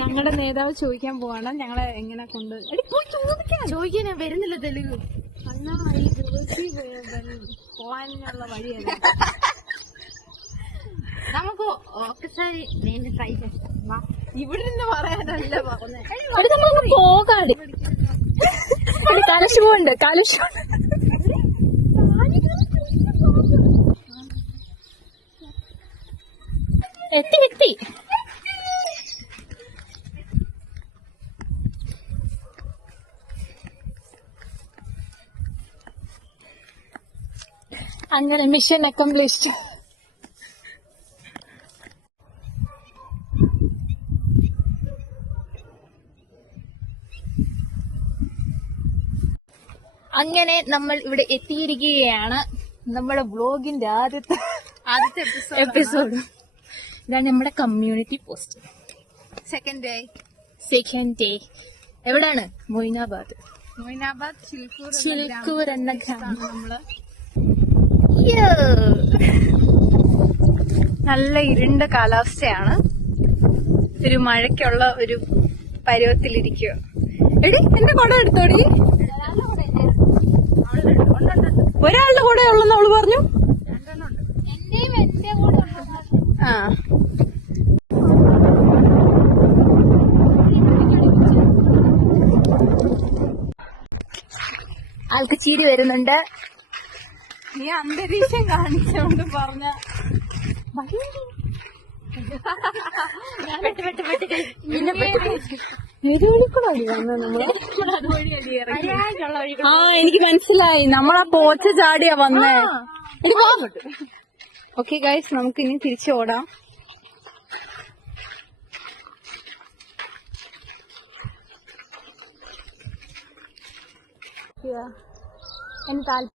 ഞങ്ങളുടെ നേതാവ് ചോദിക്കാൻ പോവാണ് ഞങ്ങളെ എങ്ങനെ കൊണ്ട് ചോദിക്കാൻ വരുന്നില്ല തെലുങ്ക് പോവാനുള്ള വഴിയല്ല. നമുക്ക് ഒക്കെസാരി ട്രൈ ചെയ്യാം. ഇവിടെ നിന്ന് പറയാനല്ല പറഞ്ഞത്. പോകാടി കലശമുണ്ട് കലശമുണ്ട്. എത്തി അങ്ങനെ മിഷൻ അക്കംപ്ലിഷ്ഡ്. അങ്ങനെ നമ്മൾ ഇവിടെ എത്തിയിരിക്കുകയാണ്. നമ്മുടെ വ്ലോഗിന്റെ ആദ്യത്തെ എപ്പിസോഡ്. ഇതാണ് നമ്മുടെ കമ്മ്യൂണിറ്റി പോസ്റ്റ്. സെക്കൻഡ് ഡേ എവിടെയാണ്? മൊയ്നാബാദ് ചിൽക്കൂർ എന്ന ഗ്രാമം. നമ്മള് നല്ല ഇരുണ്ട കാലാവസ്ഥയാണ്. ഒരു മഴയ്ക്കുള്ള ഒരു പരുവത്തിലിരിക്കുക. എടി എന്റെ കുട എടുത്തോടി. ഒരാളുടെ കൂടെ ഉള്ളെന്ന് അവള് പറഞ്ഞു. ആ ആൾക്ക് ചിരി വരുന്നുണ്ട്. നീ അന്തരീക്ഷം കാണിച്ചോണ്ട് പറഞ്ഞ എനിക്ക് മനസ്സിലായി. നമ്മളാ പോച്ച ചാടിയാ വന്നേ. ഓക്കെ ഗൈസ്, നമുക്ക് ഇനി തിരിച്ചു ഓടാം. എന്റെ താല്പര്യം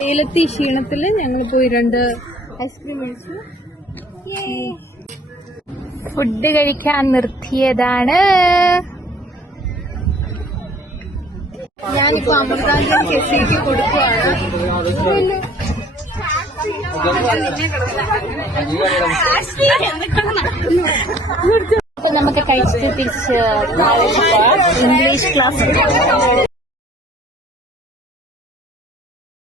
വെയിലത്തി ക്ഷീണത്തില് ഞങ്ങൾ പോയി 2 ഐസ്ക്രീം കഴിച്ചു. ഫുഡ് കഴിക്കാൻ നിർത്തിയതാണ്. ഞാനിപ്പോ അമൃതാഞ്ജലി കെസിക്ക് കൊടുക്കുകയാണ്. അപ്പൊ നമുക്ക് കഴിച്ചിട്ട് തിരിച്ച് ഇംഗ്ലീഷ് ക്ലാസ്